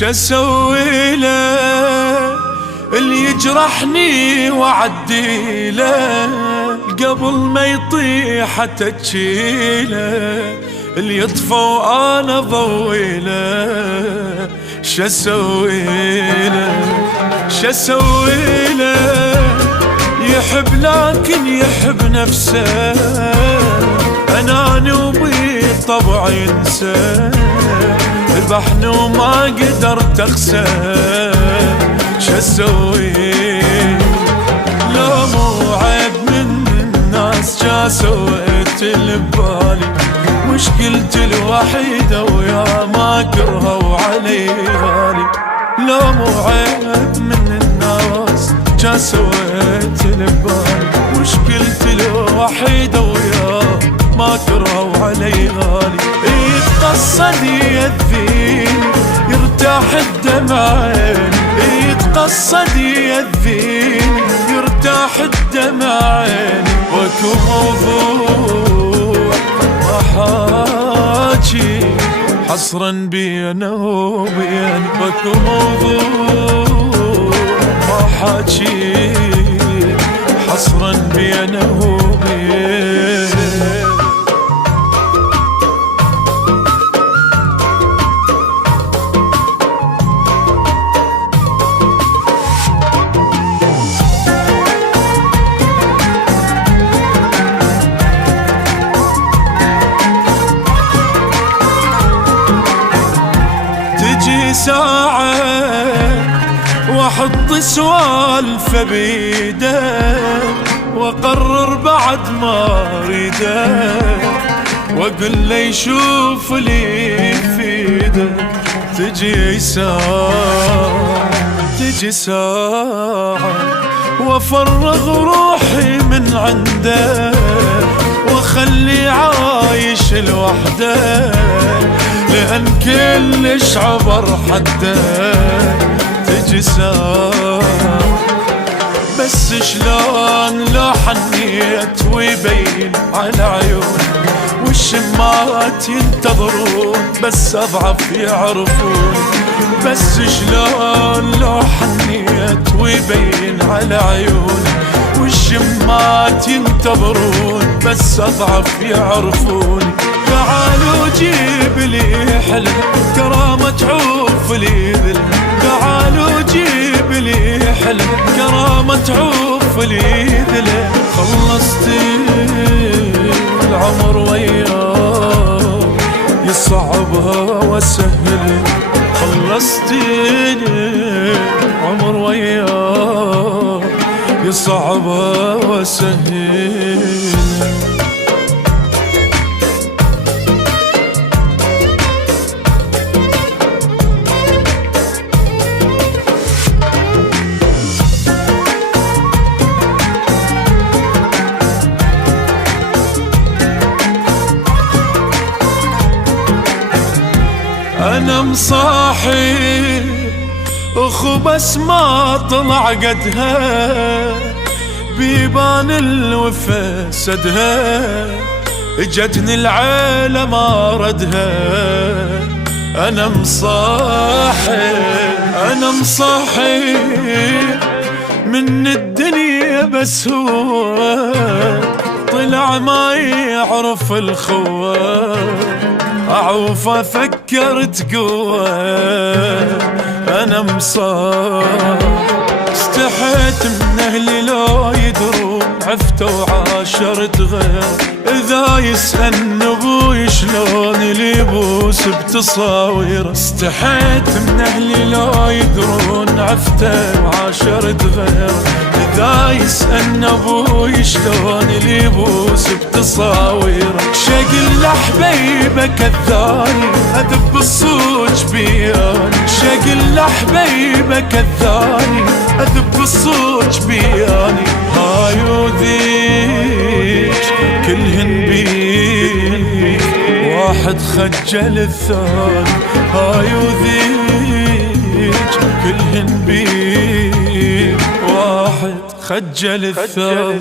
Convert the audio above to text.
شسوي له اللي يجرحني وعدي له قبل ما يطيح تشيله اللي يطفى وانا ضوي له شسوي له يحب لكن يحب نفسه اناني وبيد طبع ينسى ذبحني وما قدرت اخسى شسوي لو مو عيب من الناس جا سويت اللي ببالي وش قلت الوحيدة ويا ما كرهه وعلي غالي لو مو عيب من الناس جا سويت اللي ببالي وش قلت الوحيدة ويا ما كرهه وعلي غالي يتقصد يذيني يرتاح الدمعين يتقصد يذيني يرتاح الدمعين واكو موضوع ما حاجي حصرا بينه وبيني واكو موضوع ما حاجي حصرا بينه وبيني ساعة واحط سوالف بيده واقرر بعد ما اريده واقول له يشوف لي يفيده تجي ساعة وافرغ روحي من عنده واخلي عايش لوحده لأن كلش عبر حده تجي ساعة بس شلون لو حنيت ويبين على عيوني والشمات ينتظرون بس أضعف يعرفون بس شلون لو حنيت ويبين على عيوني والشمات ينتظرون بس أضعف يعرفوني تعالوا جيب لي حلم كرامة تعوف لي ذل تعالوا جيب لي حلم كرامة تعوف لي ذل خلصت العمر وياه يصعبها وسهل خلصت العمر وياه يصعبها وسهل أنا مصاحي أخو بس ما طلع قدها بيبان الوفا سدها جتني العيلة ما ردها أنا مصاحي من الدنيا بس هو طلع ما يعرف الخوة أعوف أفكر تقوى أنا مصاب استحيت من أهلي لو يدرون عفت وعاشرت غير إذا يسألن أبوي شلون اللي يبوس بتصاوير استحيت من أهلي لو يدرون عفت وعاشرت غير إذا يسألن أبوي شلون اللي يبوس بتصاوير شقل لحبيبك الثاني أذب الصوج بياني شقل لحبيبك الثاني أذب الصوج بياني هاي وذيك كلهن بيك واحد خجل الثاني هاي وذيك كلهن بيك واحد خجل الثاني